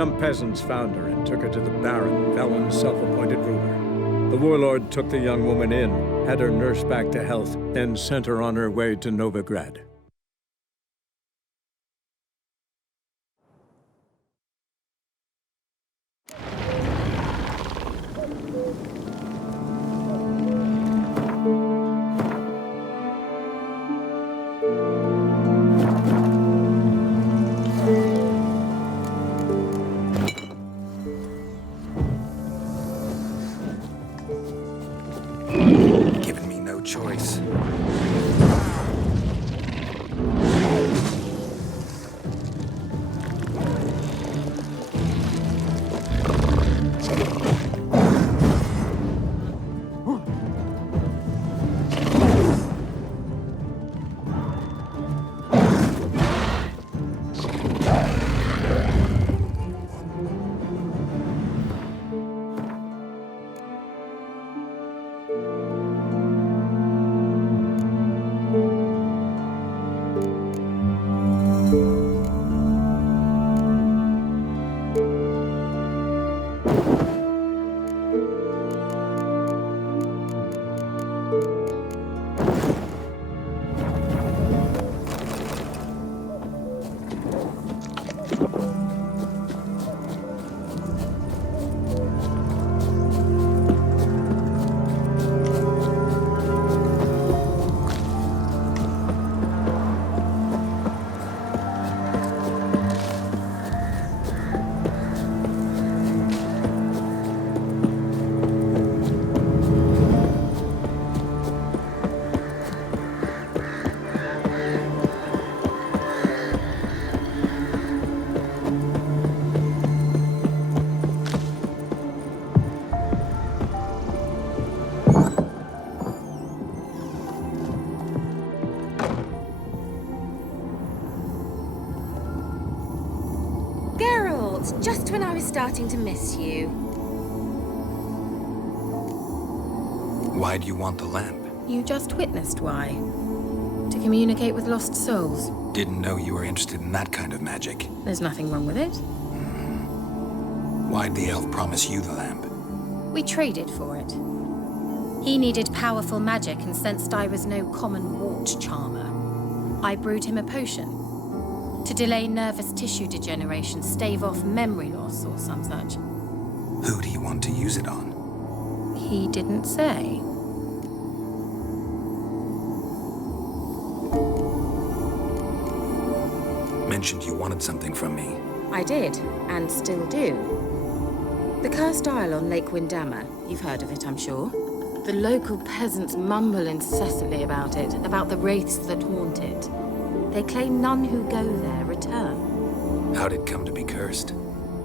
Some peasants found her and took her to the Baron, Velen's self-appointed ruler. The warlord took the young woman in, had her nursed back to health, then sent her on her way to Novigrad. Given me no choice. Just when I was starting to miss you. Why do you want the lamp? You just witnessed why. To communicate with lost souls. Didn't know you were interested in that kind of magic. There's nothing wrong with it. Why'd the elf promise you the lamp? We traded for it. He needed powerful magic and sensed I was no common wart charmer. I brewed him a potion. To delay nervous tissue degeneration, stave off memory loss or some such. Who do you want to use it on? He didn't say. Mentioned you wanted something from me. I did, and still do. The cursed isle on Lake Windammer. You've heard of it, I'm sure. The local peasants mumble incessantly about it, about the wraiths that haunt it. They claim none who go there return. How'd it come to be cursed?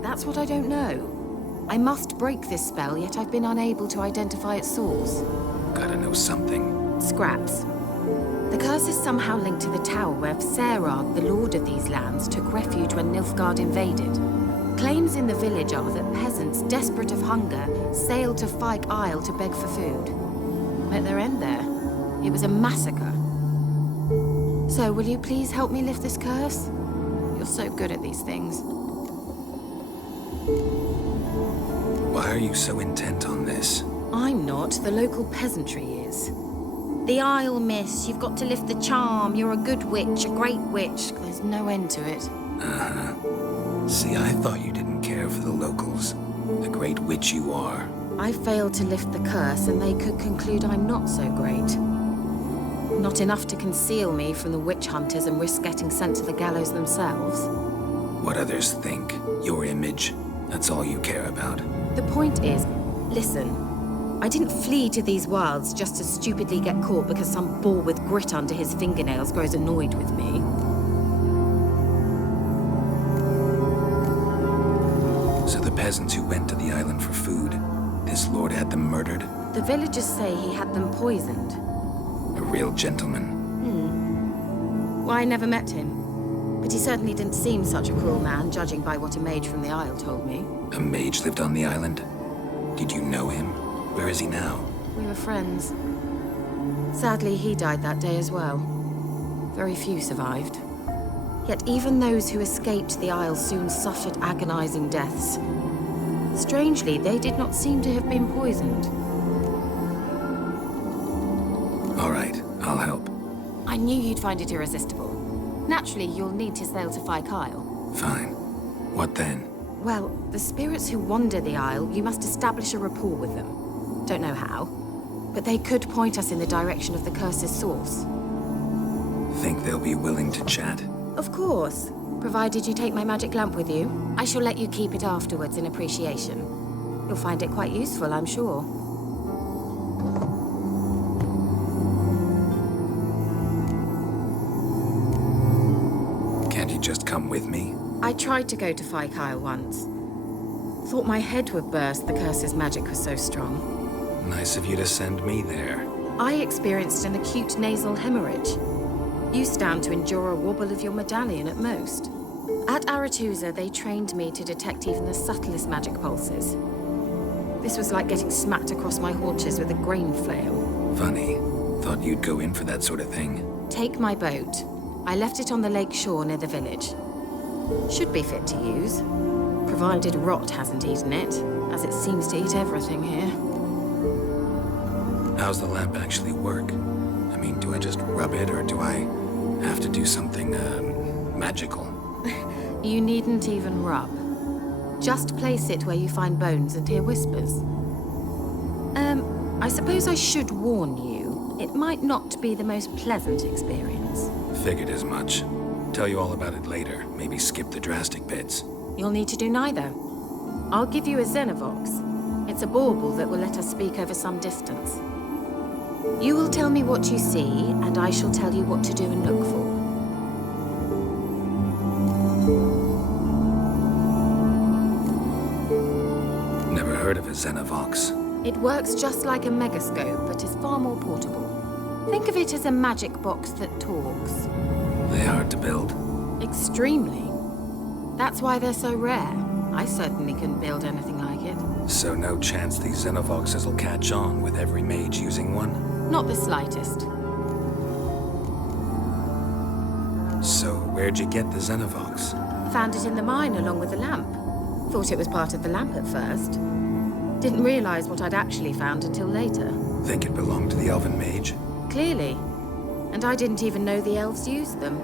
That's what I don't know. I must break this spell, yet I've been unable to identify its source. Gotta know something. Scraps. The curse is somehow linked to the tower where Serag, the lord of these lands, took refuge when Nilfgaard invaded. Claims in the village are that peasants, desperate of hunger, sailed to Fyke Isle to beg for food. Met their end there. It was a massacre. So, will you please help me lift this curse? You're so good at these things. Why are you so intent on this? I'm not. The local peasantry is. The Isle, miss. You've got to lift the charm. You're a good witch, a great witch. There's no end to it. Uh-huh. See, I thought you didn't care for the locals. The great witch you are. I failed to lift the curse, and they could conclude I'm not so great. Not enough to conceal me from the witch hunters and risk getting sent to the gallows themselves. What others think, your image, that's all you care about. The point is, listen, I didn't flee to these wilds just to stupidly get caught because some boar with grit under his fingernails grows annoyed with me. So the peasants who went to the island for food, this lord had them murdered? The villagers say he had them poisoned. A real gentleman. Well, I never met him. But he certainly didn't seem such a cruel man, judging by what a mage from the Isle told me. A mage lived on the island? Did you know him? Where is he now? We were friends. Sadly, he died that day as well. Very few survived. Yet even those who escaped the Isle soon suffered agonizing deaths. Strangely, they did not seem to have been poisoned. All right, I'll help. I knew you'd find it irresistible. Naturally, you'll need to sail to Kyle. Fine. What then? Well, the spirits who wander the Isle, you must establish a rapport with them. Don't know how, but they could point us in the direction of the curse's source. Think they'll be willing to chat? Of course, provided you take my magic lamp with you. I shall let you keep it afterwards in appreciation. You'll find it quite useful, I'm sure. Can't you just come with me? I tried to go to Kyle once. Thought my head would burst, the curse's magic was so strong. Nice of you to send me there. I experienced an acute nasal hemorrhage. You stand to endure a wobble of your medallion at most. At Aretusa, they trained me to detect even the subtlest magic pulses. This was like getting smacked across my haunches with a grain flail. Funny. Thought you'd go in for that sort of thing. Take my boat. I left it on the lake shore near the village. Should be fit to use, provided rot hasn't eaten it, as it seems to eat everything here. How's the lamp actually work? I mean, do I just rub it, or do I have to do something, magical? You needn't even rub. Just place it where you find bones and hear whispers. I suppose I should warn you, it might not be the most pleasant experience. Figured as much. Tell you all about it later. Maybe skip the drastic bits. You'll need to do neither. I'll give you a Xenovox. It's a bauble that will let us speak over some distance. You will tell me what you see, and I shall tell you what to do and look for. Never heard of a Xenovox. It works just like a megascope, but is far more portable. Think of it as a magic box that talks. They hard to build? Extremely. That's why they're so rare. I certainly couldn't build anything like it. So no chance these Xenovoxes will catch on with every mage using one? Not the slightest. So where'd you get the Xenovox? Found it in the mine along with the lamp. Thought it was part of the lamp at first. Didn't realize what I'd actually found until later. Think it belonged to the elven mage? Clearly. And I didn't even know the elves used them.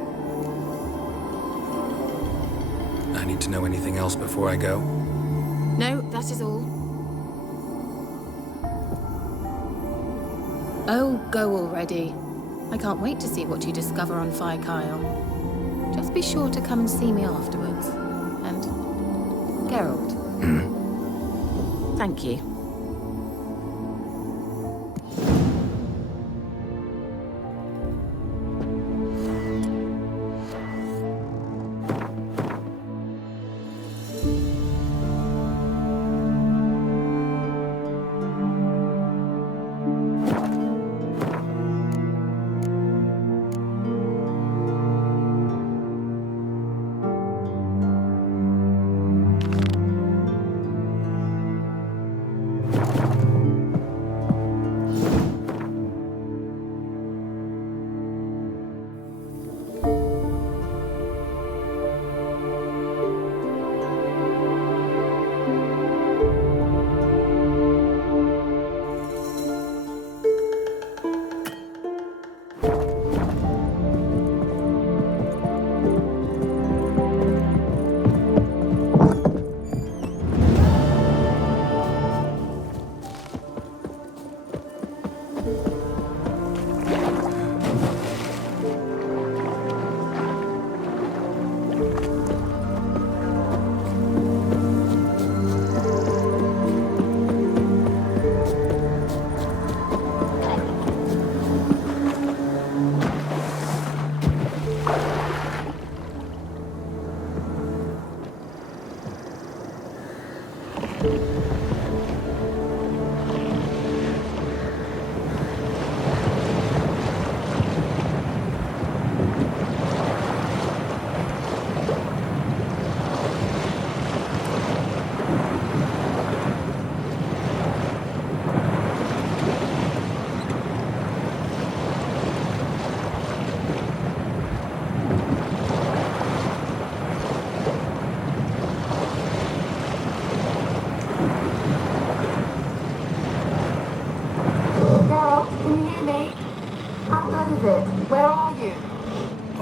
I need to know anything else before I go? No, that is all. Oh, go already. I can't wait to see what you discover on Kyle. Just be sure to come and see me afterwards. And Geralt. Thank you.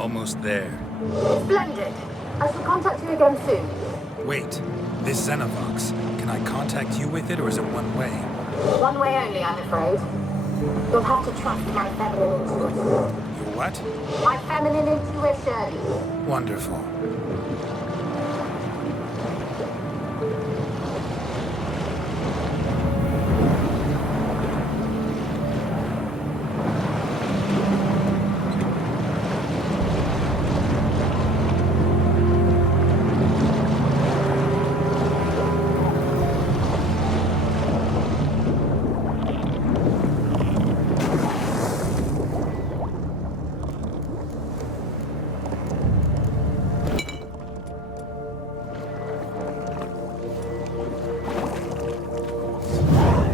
Almost there. Splendid. I shall contact you again soon. Wait, this Xenovox, can I contact you with it or is it one way? One way only, I'm afraid. You'll have to trust my feminine intuition. Your what? My feminine intuition. Wonderful.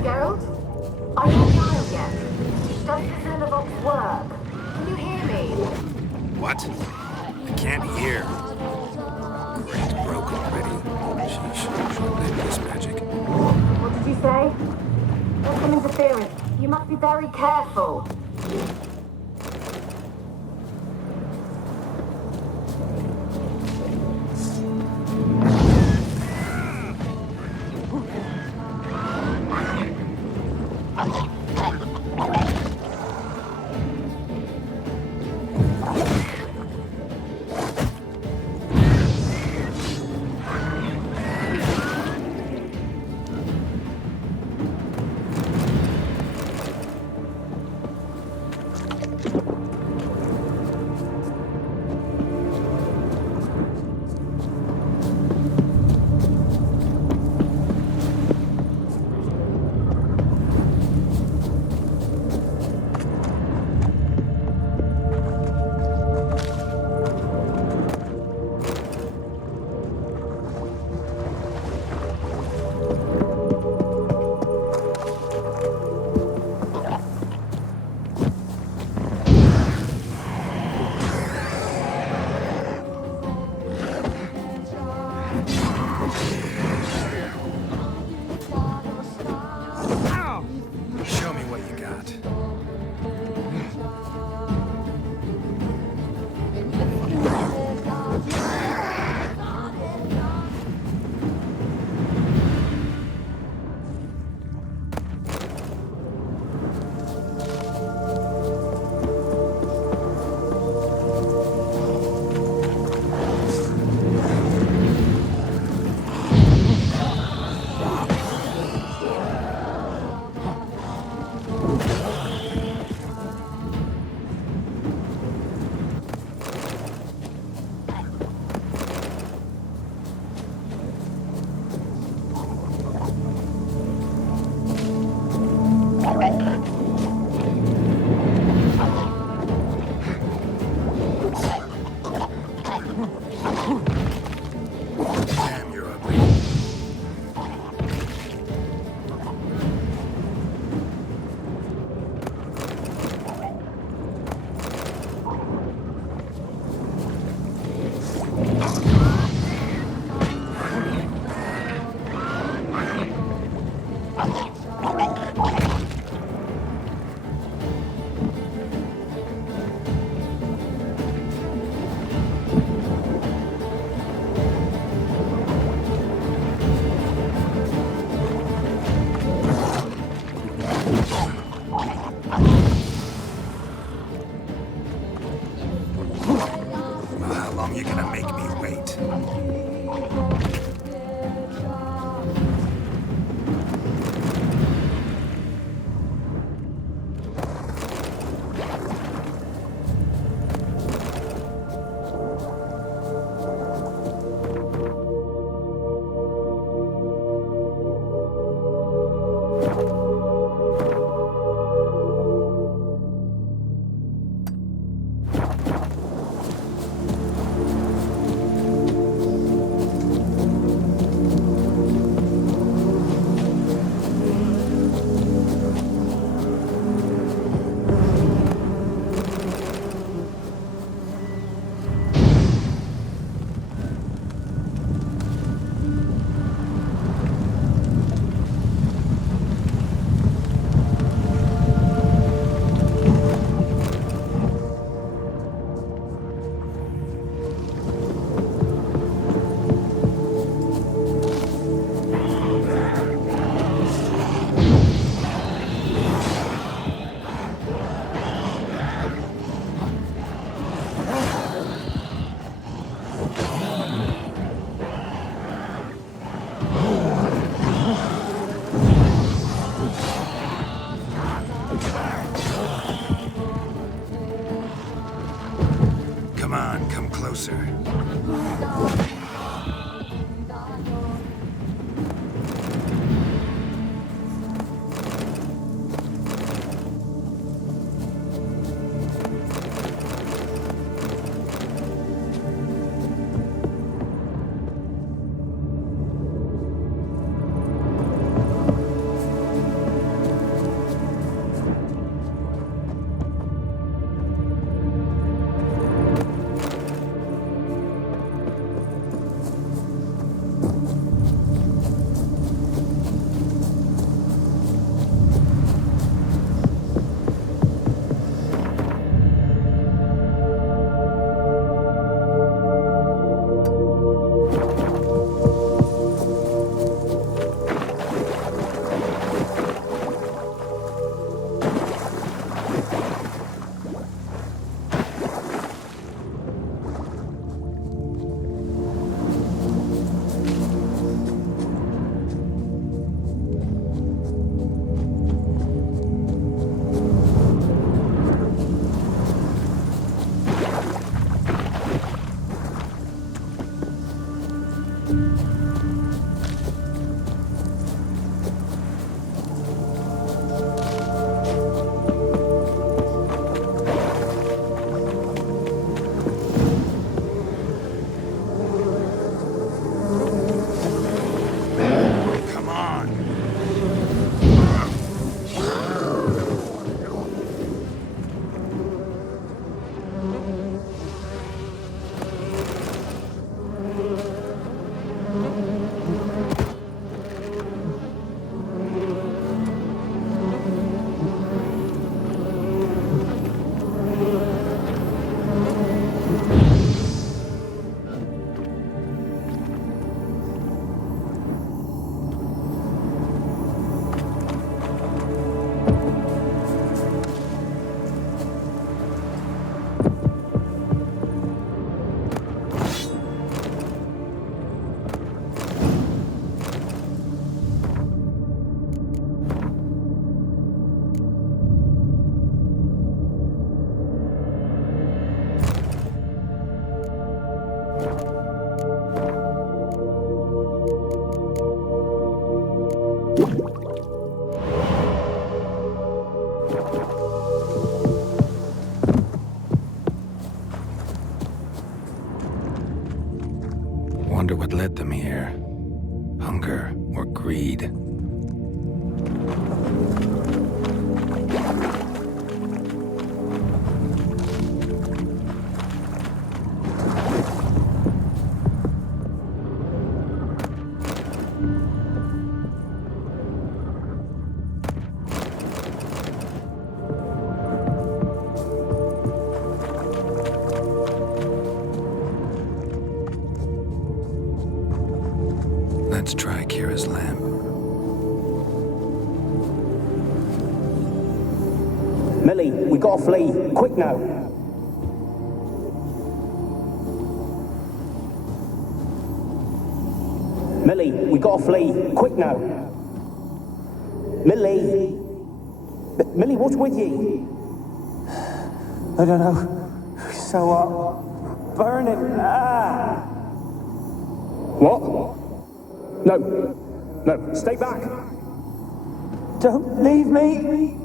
Geralt? Are you on dial yet? Does the Xenovox work? Can you hear me? What? I can't hear. Great, broke already. Sheesh, short-lived this magic. What did you say? There's some interference. You must be very careful. closer. Wonder what led them here. Hunger or greed? Let's try Keira's lamp. Millie, we gotta flee. Quick now. Millie, we gotta flee. Quick now. Millie. Millie, what's with you? I don't know. So what? Burn it. Ah! What? No. No. Stay back. Don't leave me.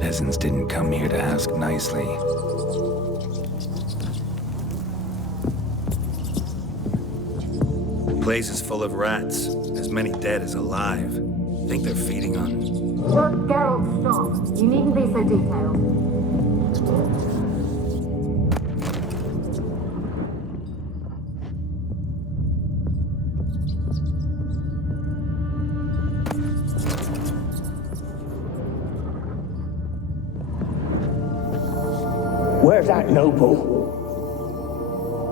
Peasants didn't come here to ask nicely. The place is full of rats, as many dead as alive. Think they're feeding on Sir Geralt, stop. You needn't be so detailed. Where's that noble?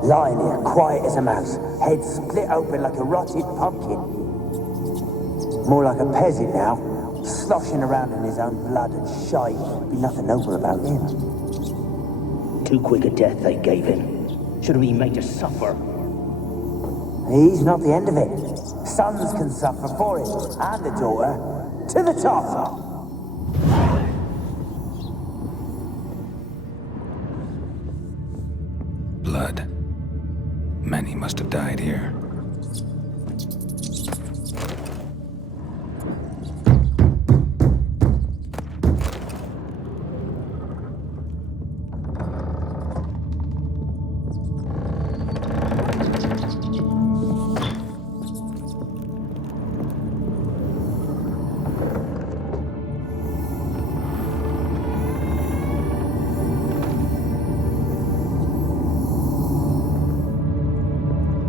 Lying here, quiet as a mouse, head split open like a rotted pumpkin. More like a peasant now, sloshing around in his own blood and shite. Be nothing noble about him. Too quick a death they gave him. Should have been made to suffer. He's not the end of it. Sons can suffer for it, and the daughter. To the top! Blood. Many must have died here.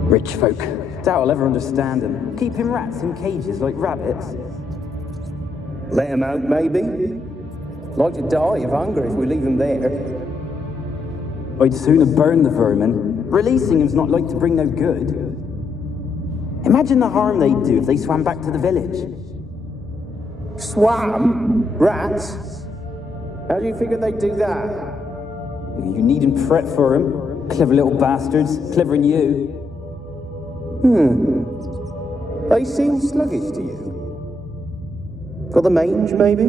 Rich folk. Doubt I'll ever understand them. Keeping rats in cages like rabbits. Let him out, maybe? Like to die of hunger if we leave them there. I'd sooner burn the vermin. Releasing him's not like to bring no good. Imagine the harm they'd do if they swam back to the village. Swam? Rats? How do you figure they'd do that? You needn't fret for 'em. Clever little bastards. Clever than you. They seem sluggish to you. Got the mange, maybe?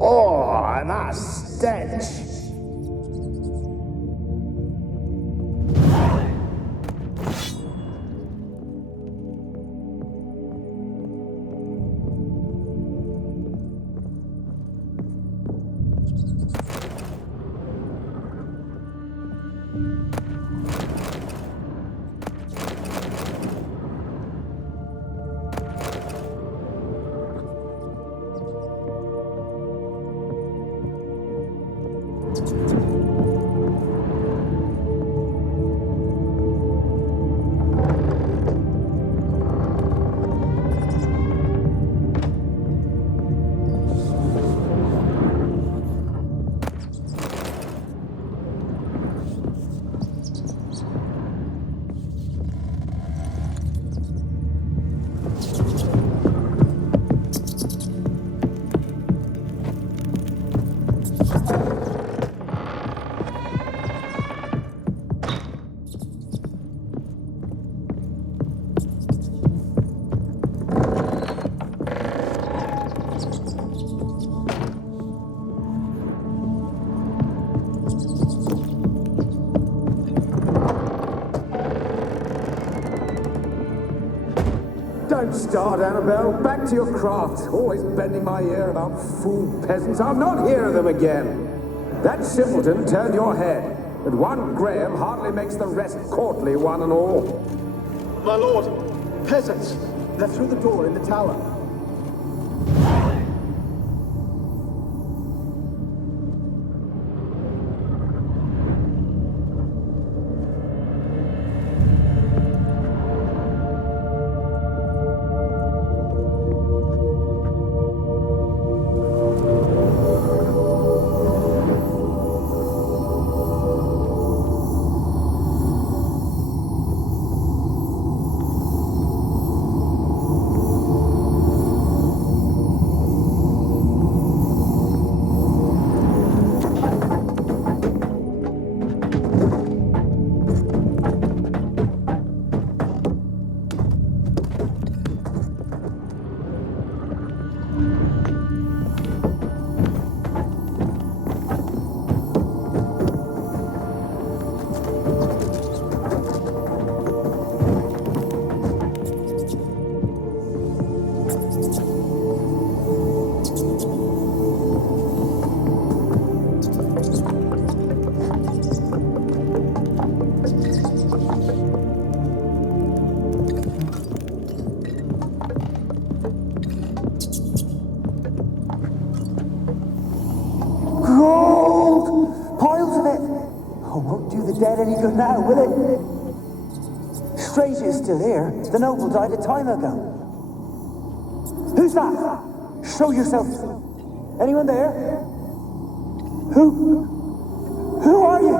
Oh, and that stench! Don't start, Annabelle. Back to your craft. Always bending my ear about fool peasants. I'll not hear of them again. That simpleton turned your head, but one Graham hardly makes the rest courtly, one and all. My lord, peasants. They're through the door in the tower. good now, will it? Strange it's still here. The noble died a time ago. Who's that? Show yourself. Anyone there? Who are you?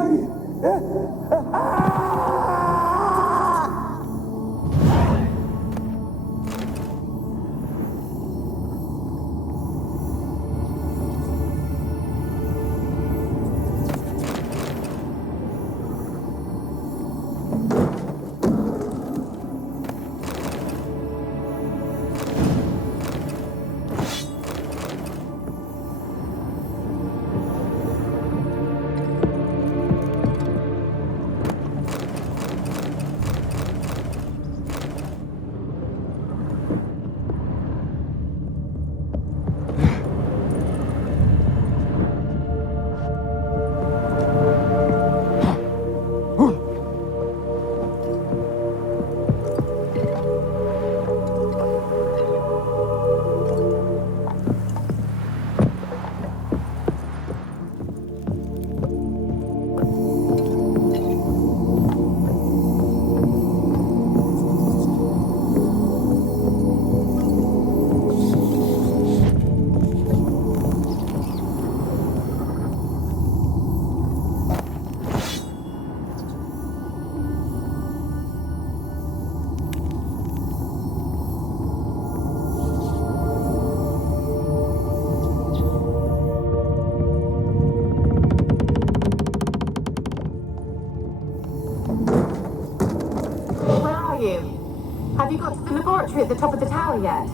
At the top of the tower yet?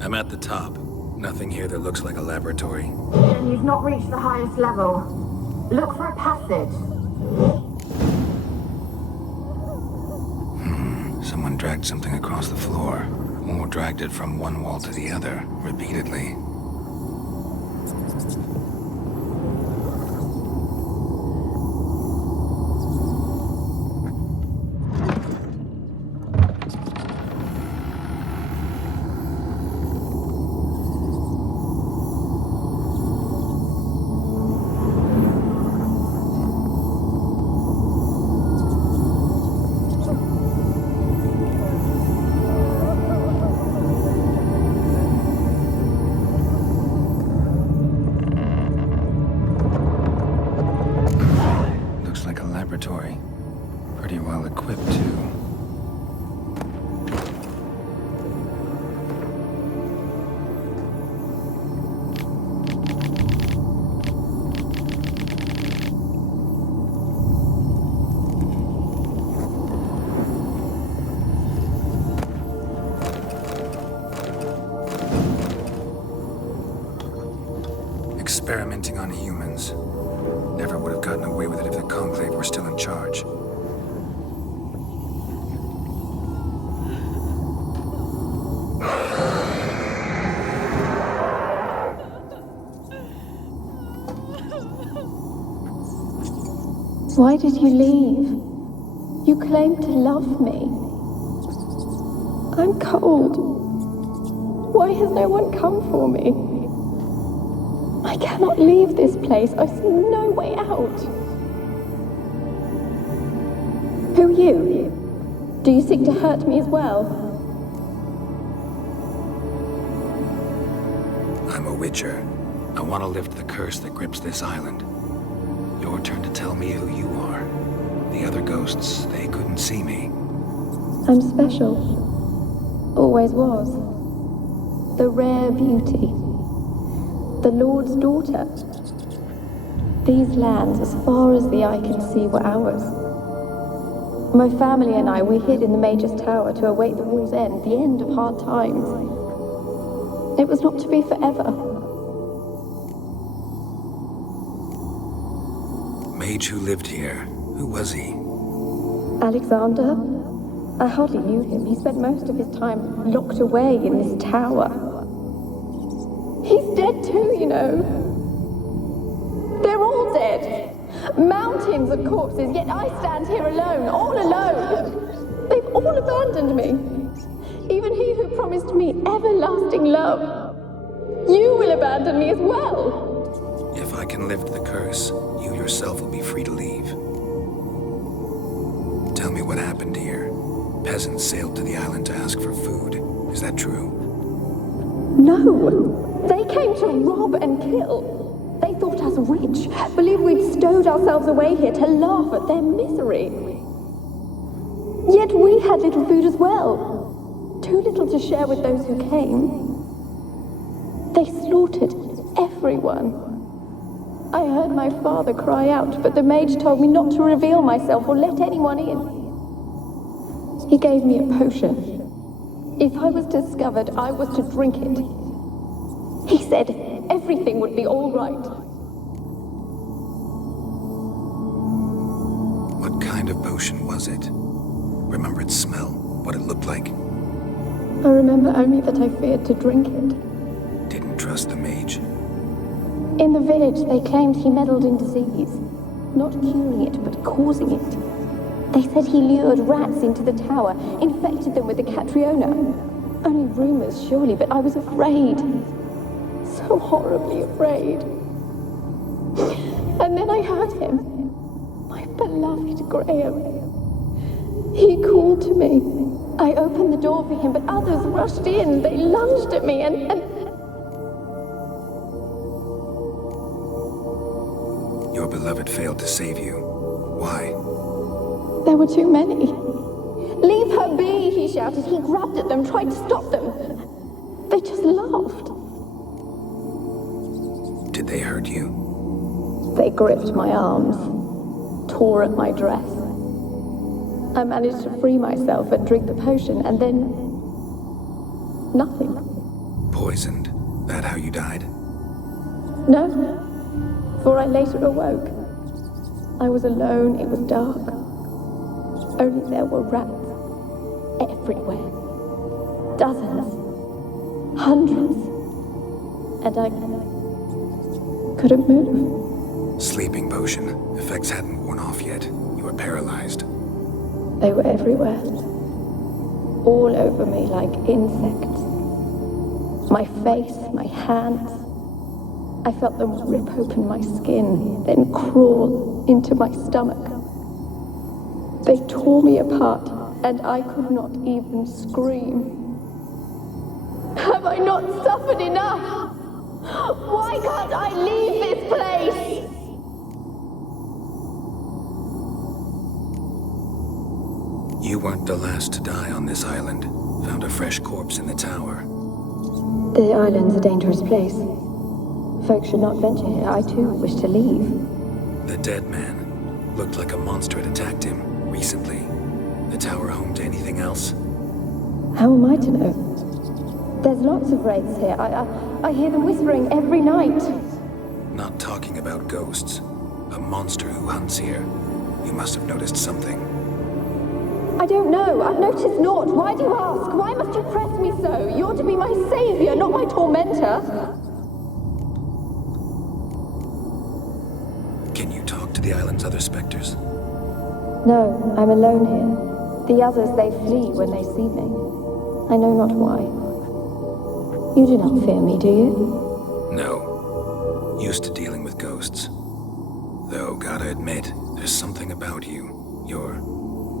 I'm at the top. Nothing here that looks like a laboratory. Then you've not reached the highest level. Look for a passage. Someone dragged something across the floor, or dragged it from one wall to the other, repeatedly. Pretty well equipped, too. Experimenting on humans. Never would have gotten away with it if the Conclave were still in charge. Why did you leave? You claimed to love me. I'm cold. Why has no one come for me? I cannot leave this place. I see no way out. Who are you? Do you seek to hurt me as well? I'm a Witcher. I want to lift the curse that grips this island. Your turn to tell me who you are. The other ghosts, they couldn't see me. I'm special. Always was. The rare beauty. The Lord's daughter. These lands, as far as the eye can see, were ours. My family and I, we hid in the Major's Tower to await the war's end, the end of hard times. It was not to be forever. Mage who lived here. Who was he? Alexander? I hardly knew him. He spent most of his time locked away in this tower. He's dead too, you know. They're all dead. Mountains of corpses, yet I stand here alone, all alone. They've all abandoned me. Even he who promised me everlasting love. You will abandon me as well. If I can lift the curse, you yourself will be free to leave. tell me what happened here. Peasants sailed to the island to ask for food. Is that true? No! They came to rob and kill. They thought us rich, believed we'd stowed ourselves away here to laugh at their misery. Yet we had little food as well. Too little to share with those who came. They slaughtered everyone. I heard my father cry out, but the mage told me not to reveal myself or let anyone in. He gave me a potion. If I was discovered, I was to drink it. He said everything would be all right. What kind of potion was it? Remember its smell? What it looked like? I remember only that I feared to drink it. Didn't trust the mage? In the village, they claimed he meddled in disease. Not curing it, but causing it. They said he lured rats into the tower, infected them with the Catriona. Only rumors, surely, but I was afraid. So horribly afraid. And then I heard him. My beloved Graham. He called to me. I opened the door for him, but others rushed in. They lunged at me and... Your beloved failed to save you. Why? There were too many. Leave her be, he shouted. He grabbed at them, tried to stop them. They just laughed. Did they hurt you? They gripped my arms, tore at my dress. I managed to free myself and drink the potion, and then... nothing. Poisoned? That how you died? No, for I later awoke. I was alone, it was dark. Only there were rats everywhere. Dozens. Hundreds. And I couldn't move. Sleeping potion. Effects hadn't worn off yet. You were paralyzed. They were everywhere. All over me like insects. My face, my hands. I felt them rip open my skin, then crawl into my stomach. They tore me apart, and I could not even scream. Have I not suffered enough? Why can't I leave this place? You weren't the last to die on this island. Found a fresh corpse in the tower. The island's a dangerous place. Folks should not venture here. I too wish to leave. The dead man. Looked like a monster had attacked him recently. The tower home to anything else? How am I to know? There's lots of wraiths here. I hear them whispering every night. Not talking about ghosts. A monster who hunts here. You must have noticed something. I don't know. I've noticed naught. Why do you ask? Why must you press me so? You're to be my savior, not my tormentor. Can you talk to the island's other specters? No, I'm alone here. The others, they flee when they see me. I know not why. You do not fear me, do you? No. Used to dealing with ghosts. Though, gotta admit, there's something about you. You're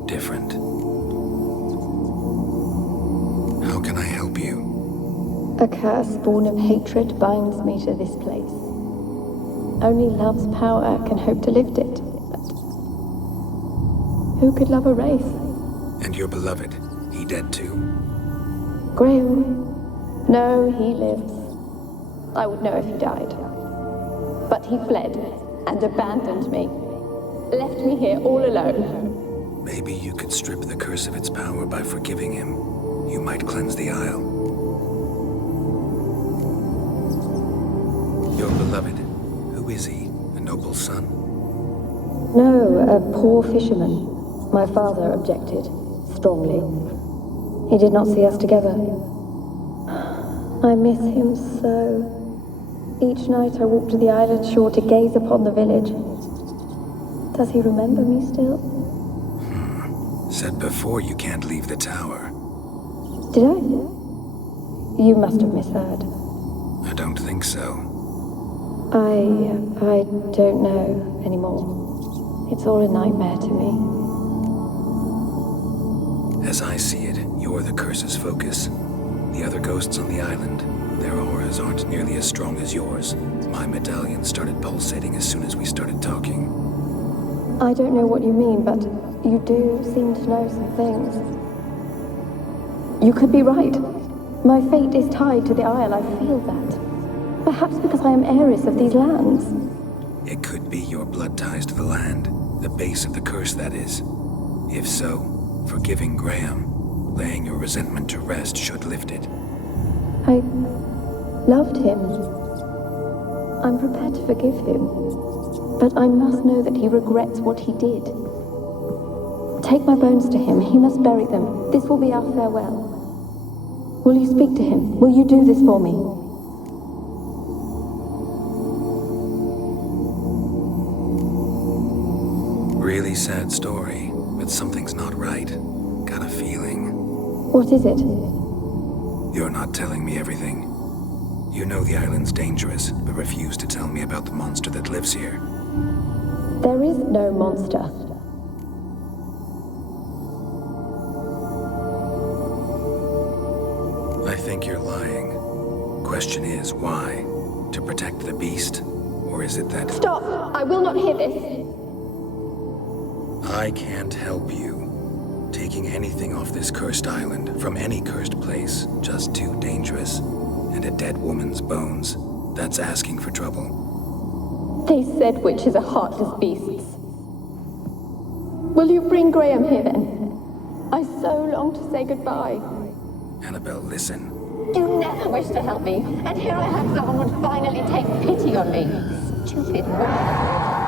different. How can I help you? A curse born of hatred binds me to this place. Only love's power can hope to lift it. But who could love a wraith? And your beloved, he dead too? Graham? No, he lives. I would know if he died. But he fled and abandoned me. Left me here all alone. Maybe you could strip the curse of its power by forgiving him. You might cleanse the isle. Your beloved, who is he? A noble son? No, a poor fisherman. My father objected, strongly. He did not see us together. I miss him so. Each night I walk to the island shore to gaze upon the village. Does he remember me still? Said before you can't leave the tower. Did I? You must have misheard. I don't think so. I don't know anymore. It's all a nightmare to me. As I see it, you're the curse's focus. The other ghosts on the island, their auras aren't nearly as strong as yours. My medallion started pulsating as soon as we started talking. I don't know what you mean, but you do seem to know some things. You could be right. My fate is tied to the Isle, I feel that. Perhaps because I am heiress of these lands. It could be your blood ties to the land, the base of the curse, that is. If so, forgiving Graham, laying your resentment to rest should lift it. I loved him. I'm prepared to forgive him. But I must know that he regrets what he did. Take my bones to him. He must bury them. This will be our farewell. Will you speak to him? Will you do this for me? Really sad story, but something's not right. Got a feeling. What is it? You're not telling me everything. You know the island's dangerous, but refuse to tell me about the monster that lives here. There is no monster. I think you're lying. Question is, why? To protect the beast? Or is it that... Stop! I will not hear this! I can't help you. Taking anything off this cursed island, from any cursed place, just too dangerous. And a dead woman's bones, that's asking for trouble. They said witches are heartless beasts. Will you bring Graham here then? I so long to say goodbye. Annabelle, listen. You never wish to help me, and here I have someone would finally take pity on me. Stupid woman.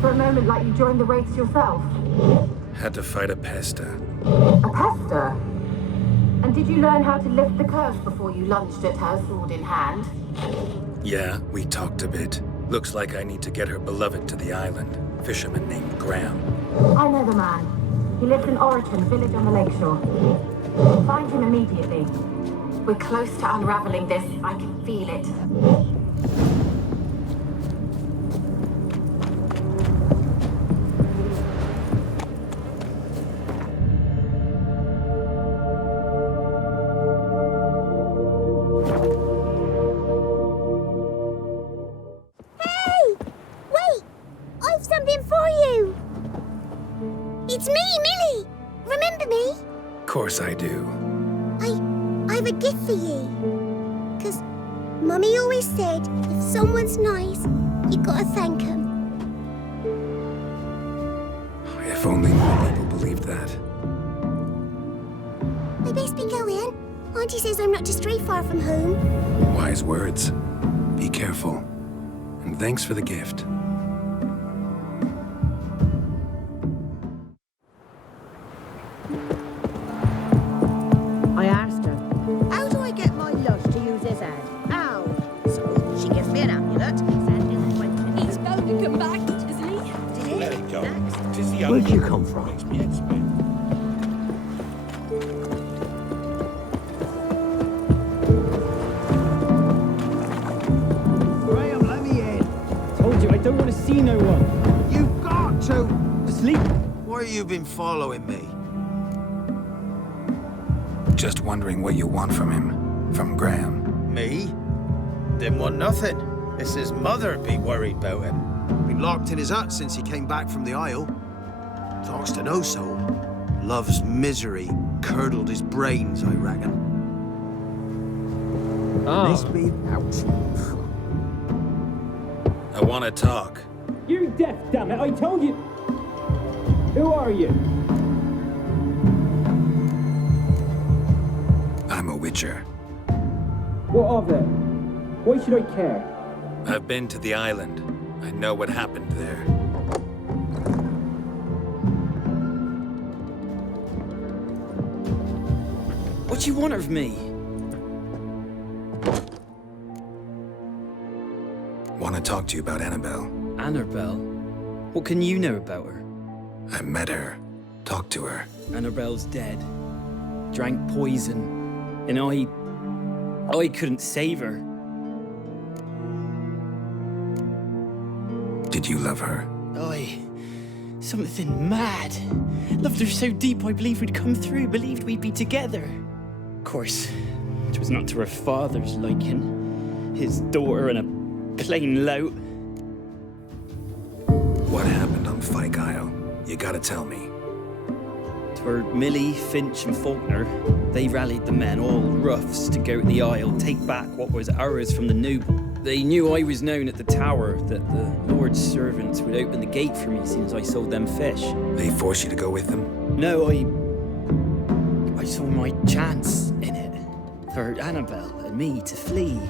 For a moment like you joined the race yourself. Had to fight a pester. A pester? And did you learn how to lift the curse before you lunged at her, sword in hand? Yeah, we talked a bit. Looks like I need to get her beloved to the island. Fisherman named Graham. I know the man. He lives in Oriton, village on the lakeshore. Find him immediately. We're close to unraveling this. I can feel it. It's me, Millie! Remember me? Of course I do. I've a gift for you. 'Cause Mummy always said, if someone's nice, you gotta thank them. If only more people believed that. I best be going. Auntie says I'm not to stray far from home. Wise words. Be careful. And thanks for the gift. I asked her, how do I get my lush to use his head? How? So she gives me an amulet. He's bound to come back, isn't he? Did he? Let it go. Next. Where'd you come from? Makes me head spin. Graham, let me in. Told you, I don't want to see no one. You've got to. To sleep. Why you been following me? Just wondering what you want from him. From Graham. Me? Didn't want nothing. It's his mother be worried about him. Been locked in his hut since he came back from the Isle. Talks to no soul. Love's misery curdled his brains, I reckon. Oh. me out. I want to talk. You're deaf, damn it, I told you. Who are you? I'm a witcher. What of it? Why should I care? I've been to the island. I know what happened there. What do you want of me? Want to talk to you about Annabelle. Annabelle? What can you know about her? I met her. Talked to her. Annabelle's dead. Drank poison. And I couldn't save her. Did you love her? Something mad. Loved her so deep I believed we'd come through, believed we'd be together. Of course, it was not to her father's liking. His daughter and a plain lout. What happened on Fyke Isle? You gotta tell me. For Millie, Finch and Faulkner, they rallied the men, all roughs, to go to the Isle, take back what was ours from the noble. They knew I was known at the tower, that the Lord's servants would open the gate for me as soon as I sold them fish. They forced you to go with them? No, I saw my chance in it, for Annabelle and me to flee.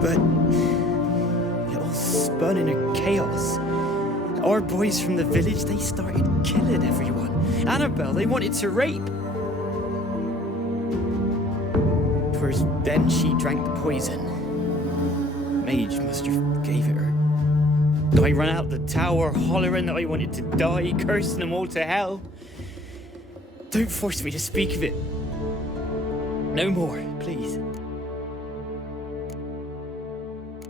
But it all spun in a chaos. Our boys from the village, they started killing everyone. Annabelle, they wanted to rape. 'Twas then she drank the poison. Mage must have gave it her. I ran out the tower, hollering that I wanted to die, cursing them all to hell. Don't force me to speak of it. No more, please.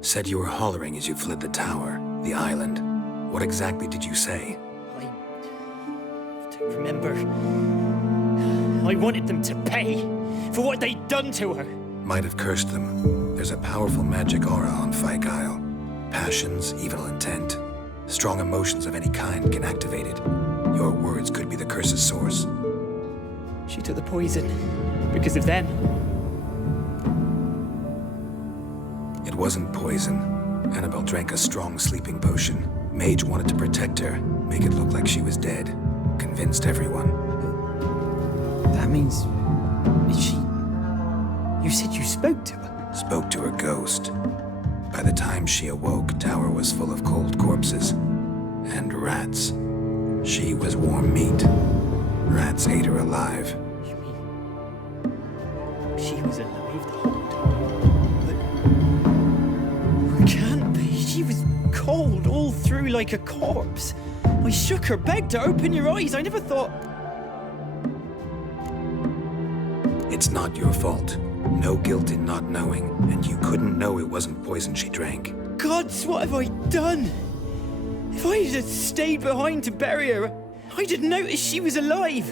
Said you were hollering as you fled the tower, the island. What exactly did you say? I don't remember. I wanted them to pay for what they'd done to her. Might have cursed them. There's a powerful magic aura on Fyke Isle. Passions, evil intent, strong emotions of any kind can activate it. Your words could be the curse's source. She took the poison because of them. It wasn't poison. Annabelle drank a strong sleeping potion. Mage wanted to protect her, make it look like she was dead. Convinced everyone. That means... she... You said you spoke to her? Spoke to her ghost. By the time she awoke, tower was full of cold corpses. And rats. She was warm meat. Rats ate her alive. You mean... she was alive the whole time? But... can't be. She was cold all through like a corpse. I shook her, begged her, open your eyes. I never thought... It's not your fault. No guilt in not knowing, and you couldn't know it wasn't poison she drank. Gods, what have I done? If I had stayed behind to bury her, I'd have noticed she was alive.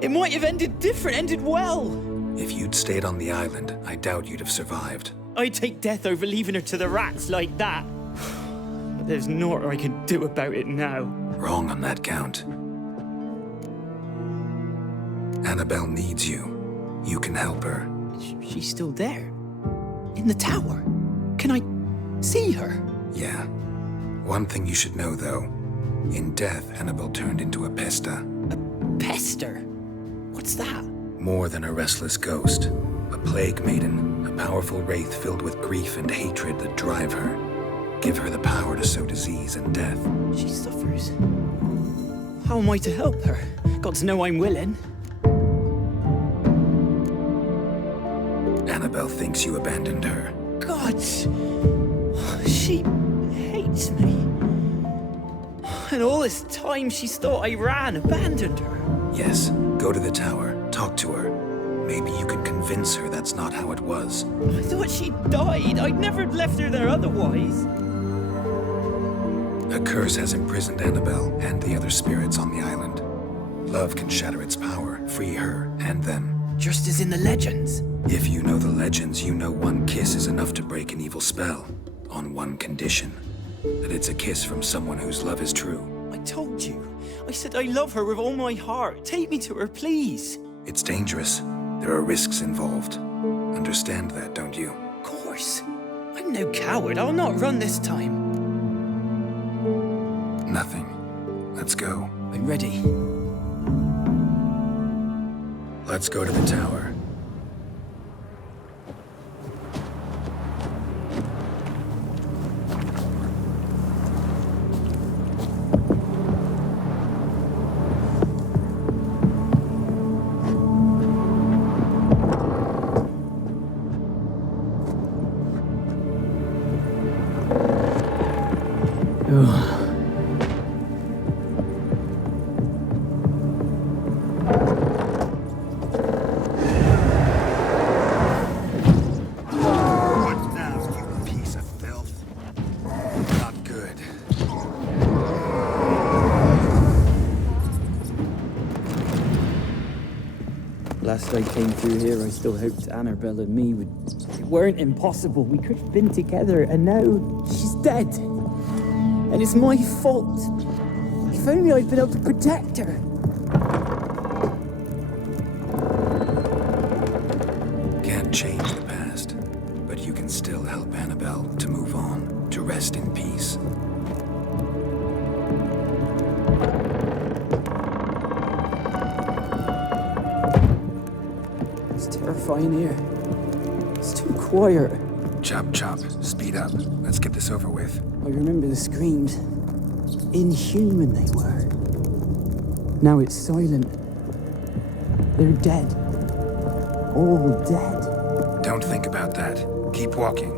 It might have ended different, ended well. If you'd stayed on the island, I doubt you'd have survived. I'd take death over leaving her to the rats like that. But there's naught I can do about it now. Wrong on that count. Annabelle needs you. You can help her. She's still there? In the tower? Can I see her? Yeah. One thing you should know, though. In death, Annabelle turned into a pesta. A pester? What's that? More than a restless ghost. A plague maiden, a powerful wraith filled with grief and hatred that drive her. Give her the power to sow disease and death. She suffers. How am I to help her? Got to know I'm willing. Annabelle thinks you abandoned her. God! She hates me. And all this time she's thought I abandoned her. Yes, go to the tower, talk to her. Maybe you can convince her that's not how it was. I thought she died. I'd never have left her there otherwise. A curse has imprisoned Annabelle and the other spirits on the island. Love can shatter its power, free her and them. Just as in the legends. If you know the legends, you know one kiss is enough to break an evil spell. On one condition. That it's a kiss from someone whose love is true. I told you. I said I love her with all my heart. Take me to her, please. It's dangerous. There are risks involved. Understand that, don't you? Of course. I'm no coward. I'll not run this time. Nothing. Let's go. I'm ready. Let's go to the tower. Last I came through here, I still hoped Annabelle and me weren't impossible. We could have been together, and now she's dead. And it's my fault. If only I'd been able to protect her. Can't change the past, but you can still help Annabelle to move on, to rest in peace. Terrifying here. It's too quiet. Chop, chop. Speed up. Let's get this over with. I remember the screams. Inhuman they were. Now it's silent. They're dead. All dead. Don't think about that. Keep walking.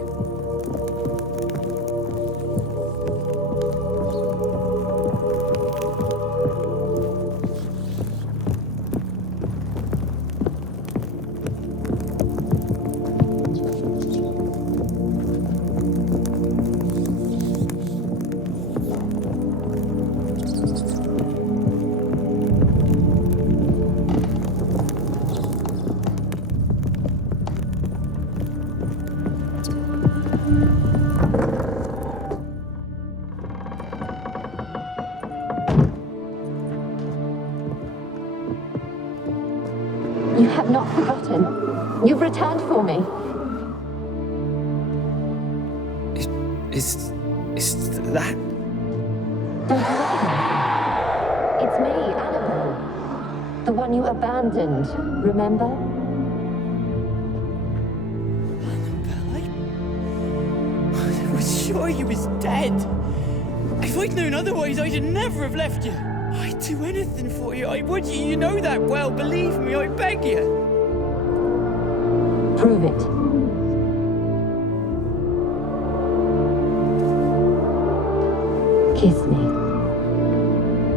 You have not forgotten. You've returned for me. Is that? Don't worry. It's me, Annabelle. The one you abandoned, remember? I was sure you was dead. If I'd known otherwise, I'd never have left you. I'd do anything for you. I would. You know that well. Believe me, I beg you. Prove it. Kiss me.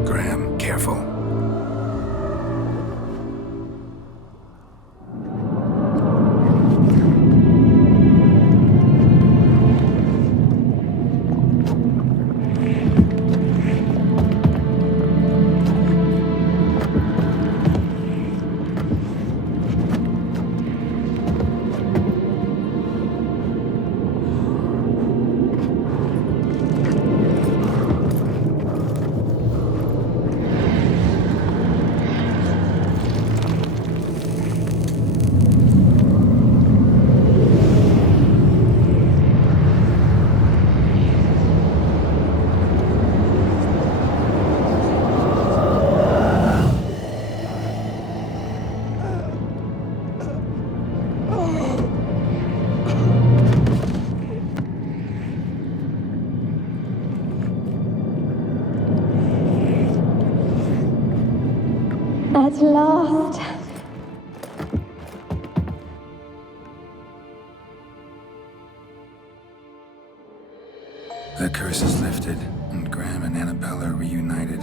Graham, careful. At last. The curse is lifted, and Graham and Annabelle are reunited.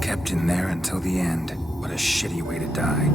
Kept in there until the end. What a shitty way to die.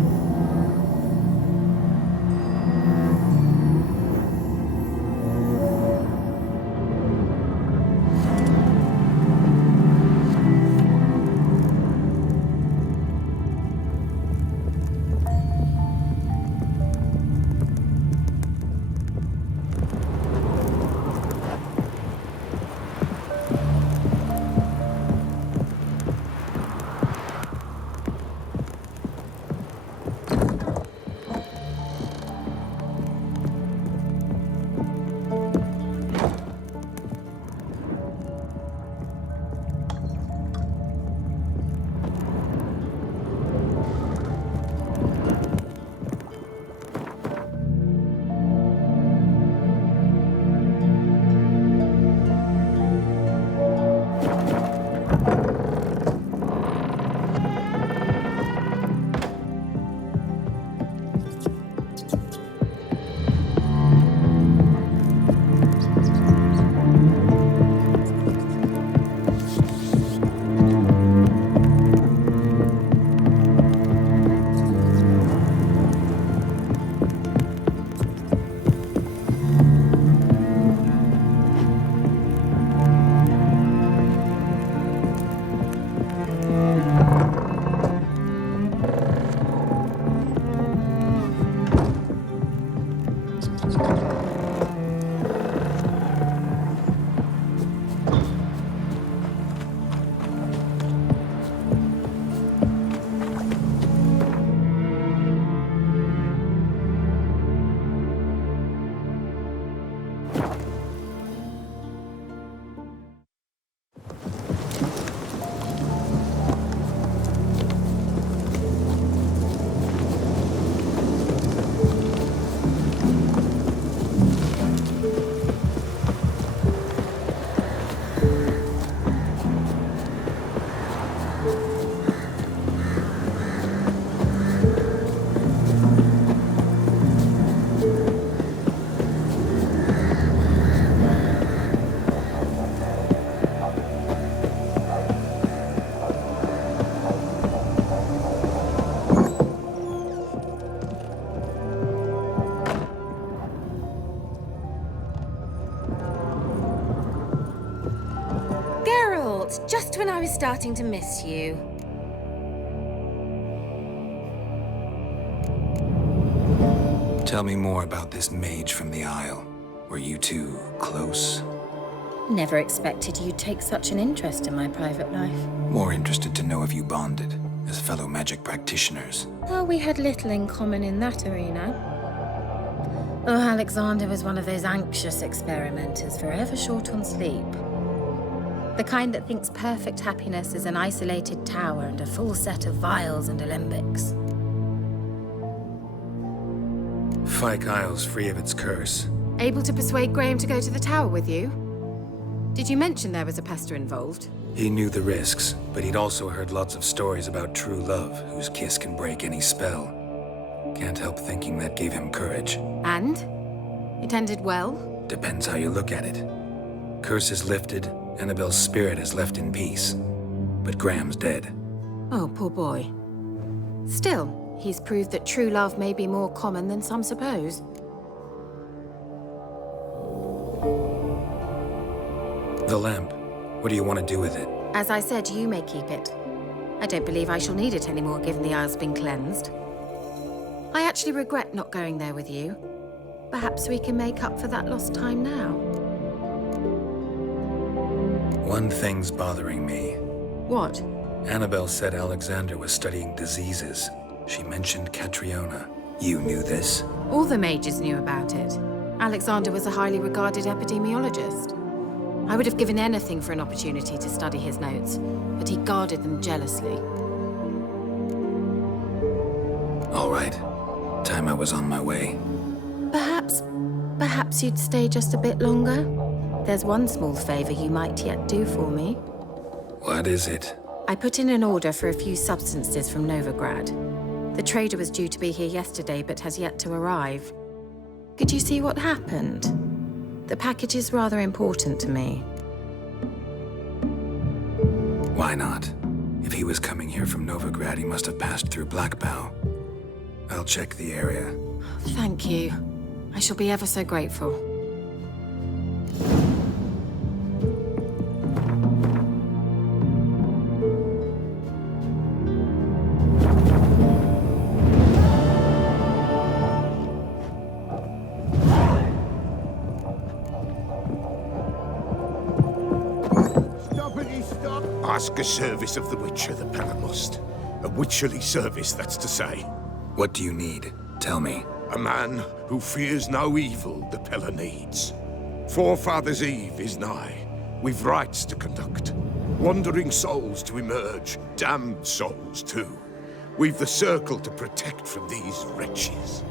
Just when I was starting to miss you. Tell me more about this mage from the Isle. Were you two close? Never expected you'd take such an interest in my private life. More interested to know if you bonded. as fellow magic practitioners. Well, we had little in common in that arena. Oh, Alexander was one of those anxious experimenters, forever short on sleep. The kind that thinks perfect happiness is an isolated tower and a full set of vials and alembics. Fyke Isle's free of its curse. Able to persuade Graham to go to the tower with you? Did you mention there was a pester involved? He knew the risks, but he'd also heard lots of stories about true love, whose kiss can break any spell. Can't help thinking that gave him courage. And? It ended well? Depends how you look at it. Curse is lifted, Annabelle's spirit is left in peace. But Graham's dead. Oh, poor boy. Still, he's proved that true love may be more common than some suppose. The lamp. What do you want to do with it? As I said, you may keep it. I don't believe I shall need it anymore, given the Isle's been cleansed. I actually regret not going there with you. Perhaps we can make up for that lost time now. One thing's bothering me. What? Annabelle said Alexander was studying diseases. She mentioned Catriona. You knew this? All the mages knew about it. Alexander was a highly regarded epidemiologist. I would have given anything for an opportunity to study his notes, but he guarded them jealously. All right. Time I was on my way. Perhaps you'd stay just a bit longer? There's one small favor you might yet do for me. What is it? I put in an order for a few substances from Novigrad. The trader was due to be here yesterday, but has yet to arrive. Could you see what happened? The package is rather important to me. Why not? If he was coming here from Novigrad, he must have passed through Blackbow. I'll check the area. Thank you. I shall be ever so grateful. Ask a service of the Witcher, the Pella must. A witcherly service, that's to say. What do you need? Tell me. A man who fears no evil the Pella needs. Forefathers' Eve is nigh. We've rites to conduct. Wandering souls to emerge. Damned souls, too. We've the circle to protect from these wretches.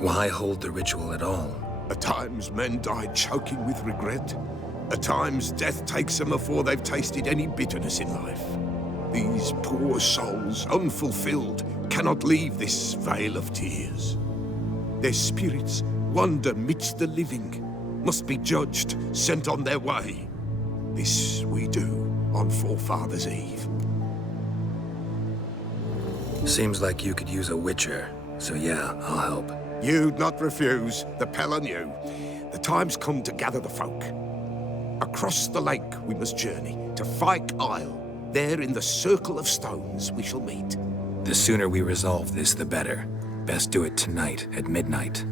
Why hold the ritual at all? At times, men die choking with regret. At times, death takes them before they've tasted any bitterness in life. These poor souls, unfulfilled, cannot leave this vale of tears. Their spirits wander midst the living, must be judged, sent on their way. This we do on Forefathers' Eve. Seems like you could use a witcher, so yeah, I'll help. You'd not refuse, the Pella knew. The time's come to gather the folk. Across the lake we must journey, to Fyke Isle. There in the circle of stones we shall meet. The sooner we resolve this, the better. Best do it tonight at midnight.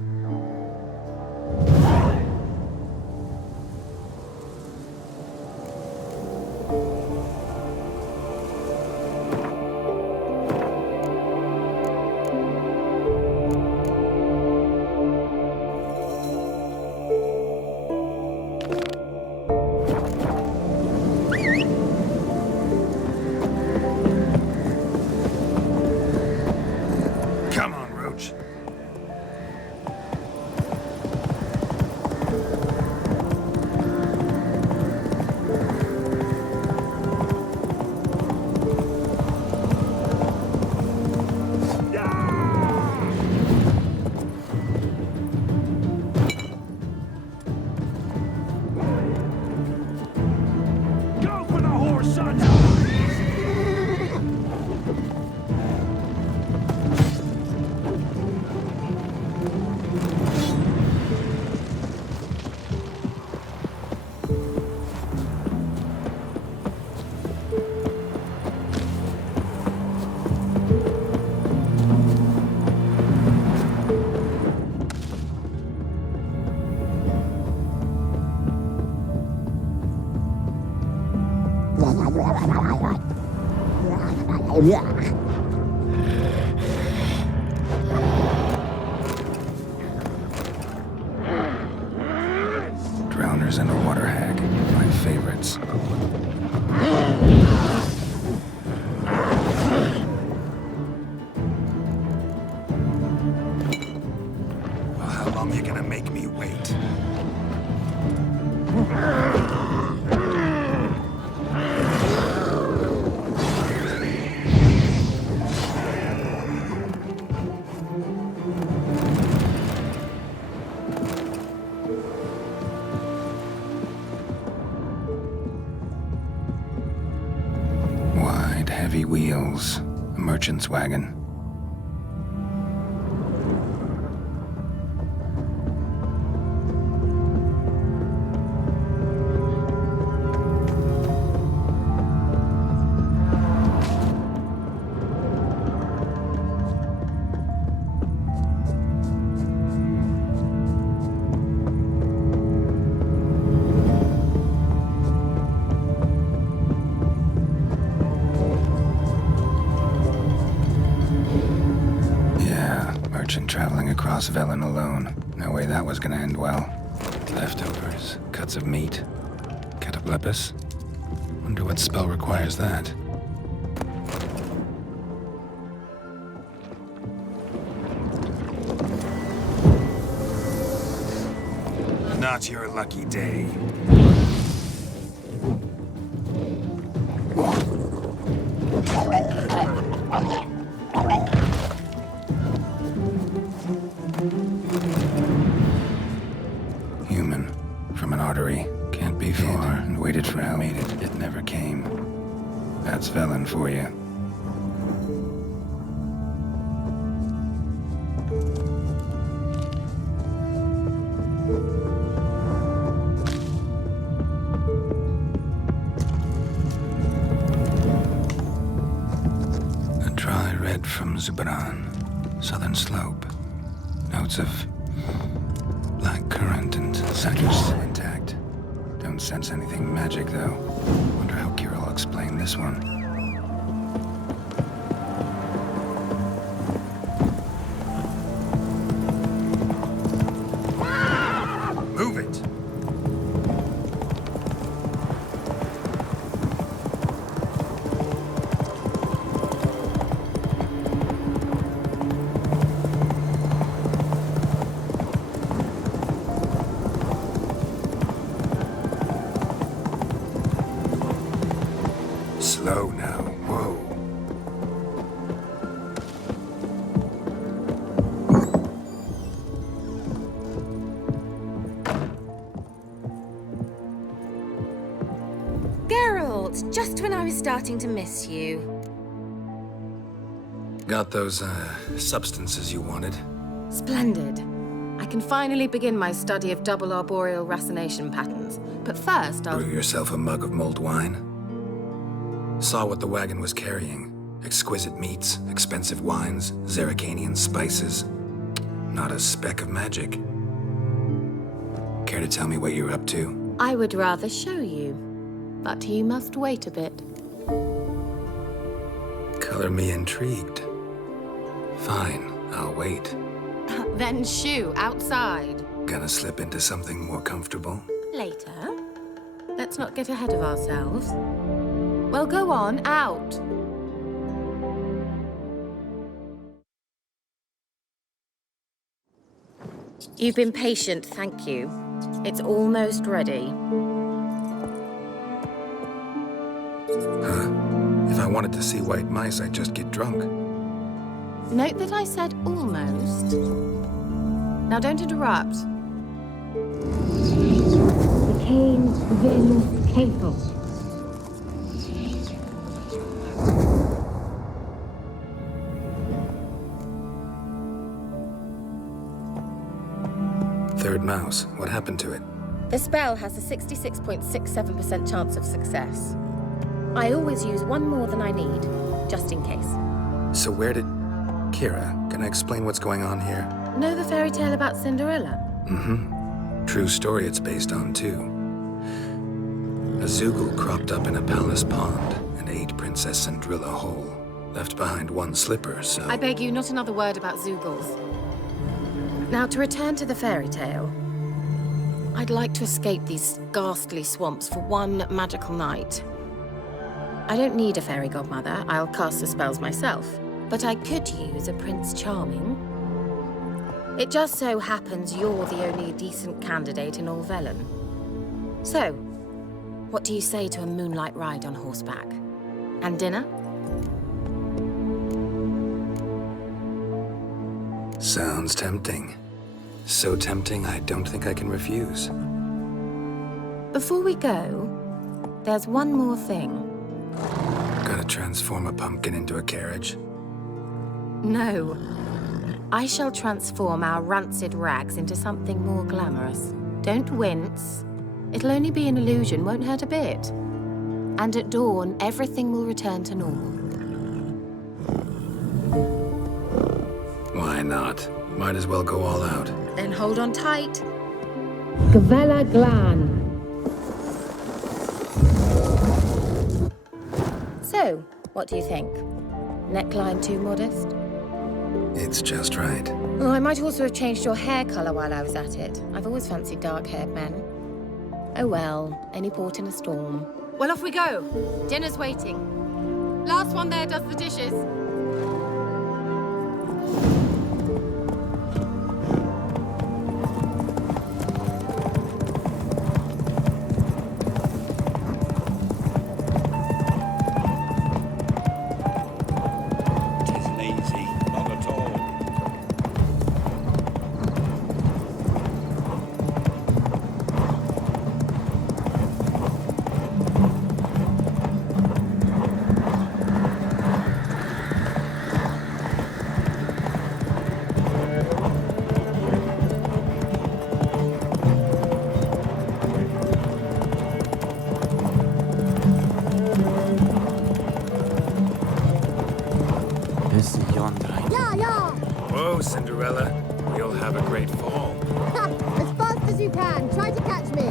Drowners and a water hag, my favorites. Well, how long are you gonna make me wait? Heavy wheels, a merchant's wagon. Traveling across Velen alone. No way that was gonna end well. Leftovers, cuts of meat, cataplepis. Wonder what spell requires that. Not your lucky day. Human, from an artery, can't be far, and waited for hell, made it, it never came. That's Velen for you. A dry red from Zubran, southern slope. Notes of black currant and citrus still intact. Don't sense anything magic, though. Wonder how Keira will explain this one. Move it! Slow now. Whoa. Geralt, just when I was starting to miss you. Got those, substances you wanted? Splendid. I can finally begin my study of double arboreal racination patterns. But first, I'll... Brew yourself a mug of mulled wine. Saw what the wagon was carrying. Exquisite meats, expensive wines, Zerrikanian spices. Not a speck of magic. Care to tell me what you're up to? I would rather show you, but you must wait a bit. Color me intrigued. Fine, I'll wait. Then shoo, outside. Gonna slip into something more comfortable? Later. Let's not get ahead of ourselves. Well, go on, out. You've been patient, thank you. It's almost ready. Huh? If I wanted to see white mice, I'd just get drunk. Note that I said almost. Now don't interrupt. The Cain Vin Capel. Third mouse. What happened to it? The spell has a 66.67% chance of success. I always use one more than I need, just in case. So where did... Keira, can I explain what's going on here? Know the fairy tale about Cinderella? Mm-hmm. True story it's based on, too. A Zoogle cropped up in a palace pond and ate Princess Cendrilla whole. Left behind one slipper, so... I beg you, not another word about Zoogles. Now, to return to the fairy tale, I'd like to escape these ghastly swamps for one magical night. I don't need a fairy godmother, I'll cast the spells myself. But I could use a Prince Charming. It just so happens you're the only decent candidate in all Velen. So, what do you say to a moonlight ride on horseback? And dinner? Sounds tempting. So tempting, I don't think I can refuse. Before we go, there's one more thing. Gotta transform a pumpkin into a carriage? No. I shall transform our rancid rags into something more glamorous. Don't wince. It'll only be an illusion, won't hurt a bit. And at dawn, everything will return to normal. Why not? Might as well go all out. Then hold on tight. Gvella Glan. So, what do you think? Neckline too modest? It's just right. Oh, I might also have changed your hair colour while I was at it. I've always fancied dark-haired men. Oh well, any port in a storm. Well, off we go. Dinner's waiting. Last one there does the dishes. Whoa, Cinderella. We'll have a great fall. As fast as you can. Try to catch me.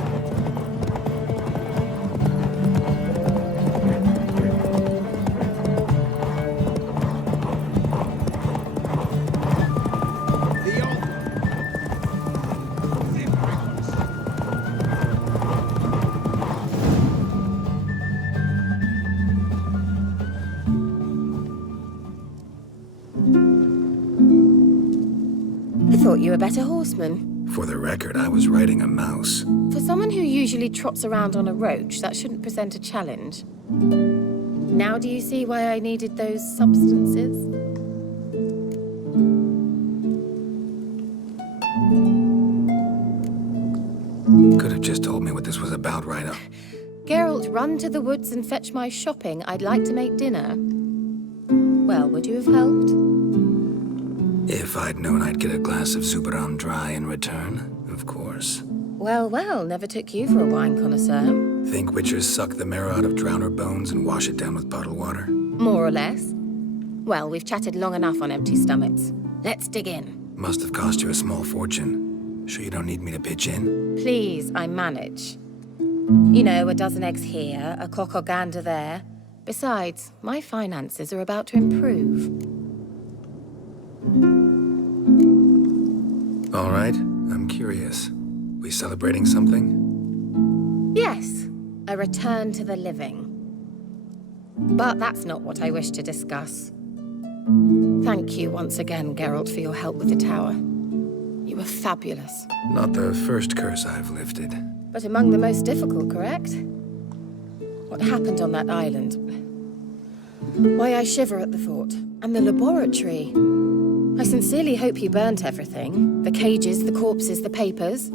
Thought you were a better horseman. For the record, I was riding a mouse. For someone who usually trots around on a roach, that shouldn't present a challenge. Now do you see why I needed those substances? Could have just told me what this was about right up. Geralt, run to the woods and fetch my shopping. I'd like to make dinner. Well, would you have helped? If I'd known I'd get a glass of Zuberan dry in return, of course. Well, well, never took you for a wine connoisseur. Think witchers suck the marrow out of drowner bones and wash it down with bottled water? More or less. Well, we've chatted long enough on empty stomachs. Let's dig in. Must have cost you a small fortune. Sure you don't need me to pitch in? Please, I manage. You know, a dozen eggs here, a cock or gander there. Besides, my finances are about to improve. All right, I'm curious. We celebrating something? Yes, a return to the living. But that's not what I wish to discuss. Thank you once again, Geralt, for your help with the tower. You were fabulous. Not the first curse I've lifted. But among the most difficult, correct? What happened on that island? Why, I shiver at the thought. And the laboratory. I sincerely hope you burnt everything. The cages, the corpses, the papers.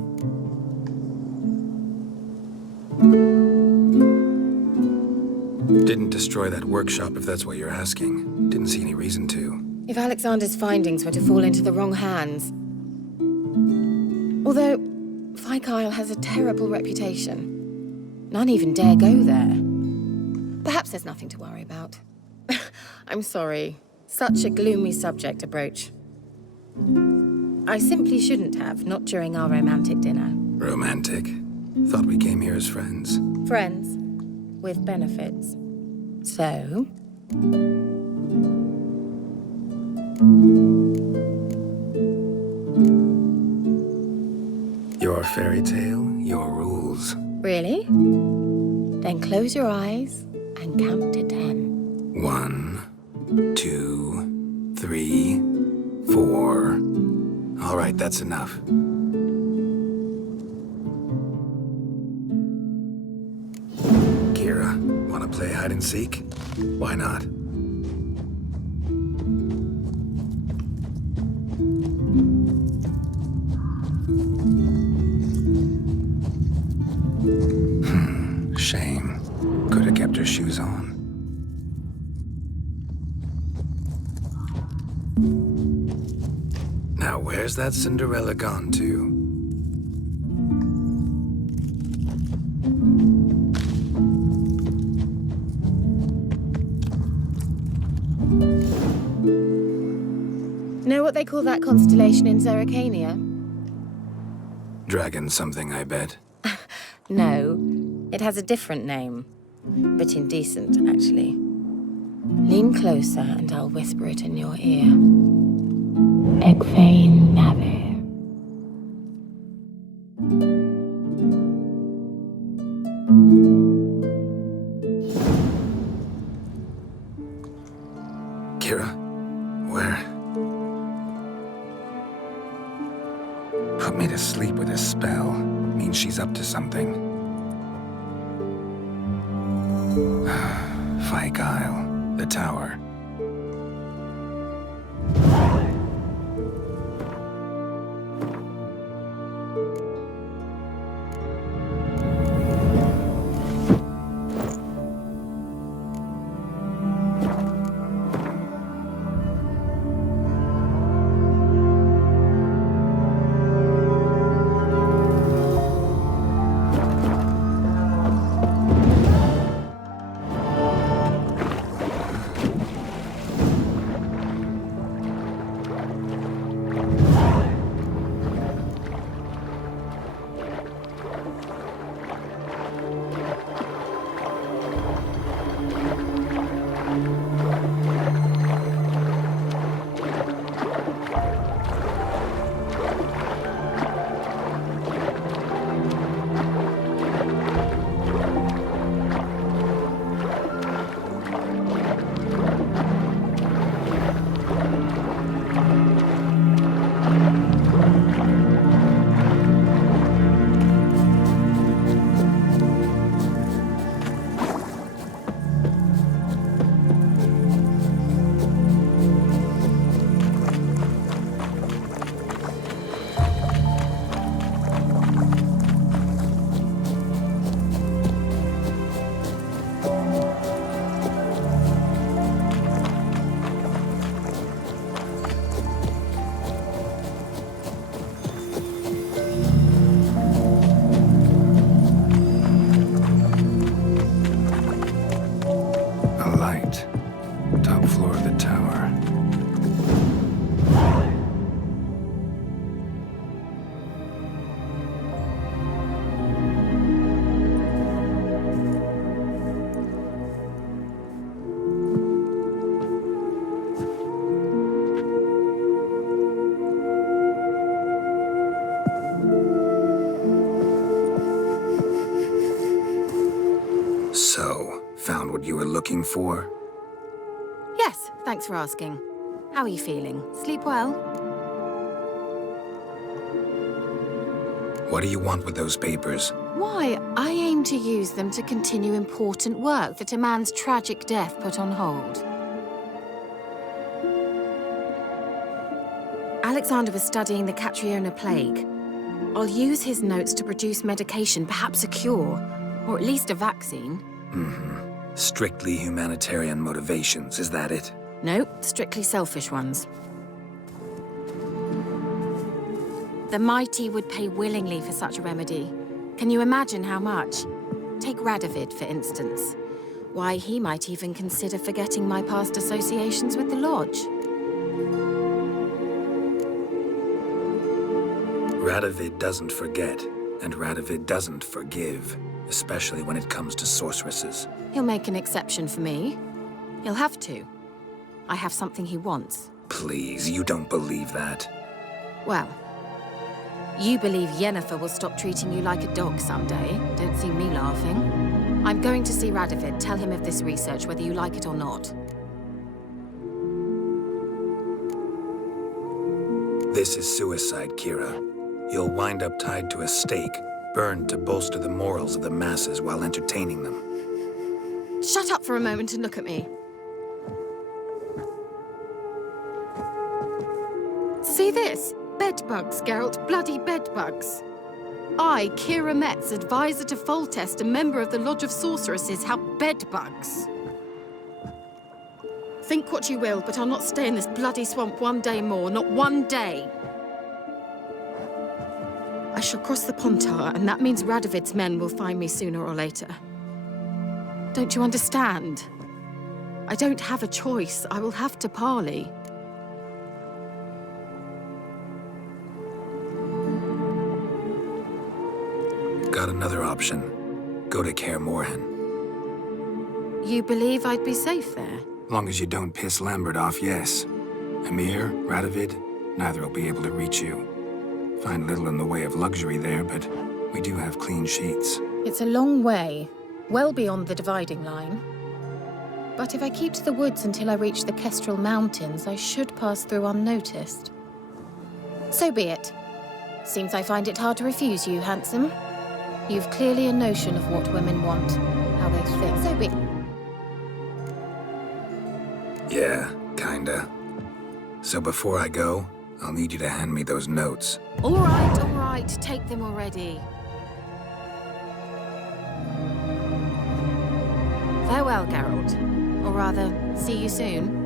Didn't destroy that workshop, if that's what you're asking. Didn't see any reason to. If Alexander's findings were to fall into the wrong hands. Although, Fyke Isle has a terrible reputation. None even dare go there. Perhaps there's nothing to worry about. I'm sorry. Such a gloomy subject to broach. I simply shouldn't have, not during our romantic dinner. Romantic? Thought we came here as friends. Friends? with benefits. So... Your fairy tale, your rules. Really? Then close your eyes and count to 10. 1, 2, 3, 4. All right, that's enough. Keira, wanna play hide and seek? Why not? Shame. Could have kept her shoes on. Now, where's that Cinderella gone to? Know what they call that constellation in Zerrikania? Dragon something, I bet. No, it has a different name. But indecent, actually. Lean closer and I'll whisper it in your ear. Egfain Navir. Keira, where? Put me to sleep with a spell. Means she's up to something. Fyke Isle, the tower. Top floor of the tower. So, found what you were looking for? Yes, thanks for asking. How are you feeling? Sleep well? What do you want with those papers? Why, I aim to use them to continue important work that a man's tragic death put on hold. Alexander was studying the Catriona plague. I'll use his notes to produce medication, perhaps a cure, or at least a vaccine. Strictly humanitarian motivations, is that it? Nope, strictly selfish ones. The mighty would pay willingly for such a remedy. Can you imagine how much? Take Radovid, for instance. Why, he might even consider forgetting my past associations with the Lodge. Radovid doesn't forget, And Radovid doesn't forgive, especially when it comes to sorceresses. He'll make an exception for me. He'll have to. I have something he wants. Please, you don't believe that. Well, you believe Yennefer will stop treating you like a dog someday. Don't see me laughing. I'm going to see Radovid, tell him of this research, whether you like it or not. This is suicide, Keira. You'll wind up tied to a stake, burned to bolster the morals of the masses while entertaining them. Shut up for a moment and look at me. See this? Bedbugs, Geralt. Bloody bedbugs. I, Keira Metz, advisor to Foltest, a member of the Lodge of Sorceresses, have bedbugs. Think what you will, but I'll not stay in this bloody swamp one day more. Not one day. I shall cross the Pontar, and that means Radovid's men will find me sooner or later. Don't you understand? I don't have a choice. I will have to parley. Got another option. Go to Kaer Morhen. You believe I'd be safe there? Long as you don't piss Lambert off, yes. Emir, Radovid, neither will be able to reach you. Find little in the way of luxury there, but we do have clean sheets. It's a long way, well beyond the dividing line. But if I keep to the woods until I reach the Kestrel Mountains, I should pass through unnoticed. So be it. Seems I find it hard to refuse you, handsome. You've clearly a notion of what women want, how they think. So be it. Yeah, kinda. So before I go, I'll need you to hand me those notes. All right, take them already. Farewell, Geralt. Or rather, see you soon.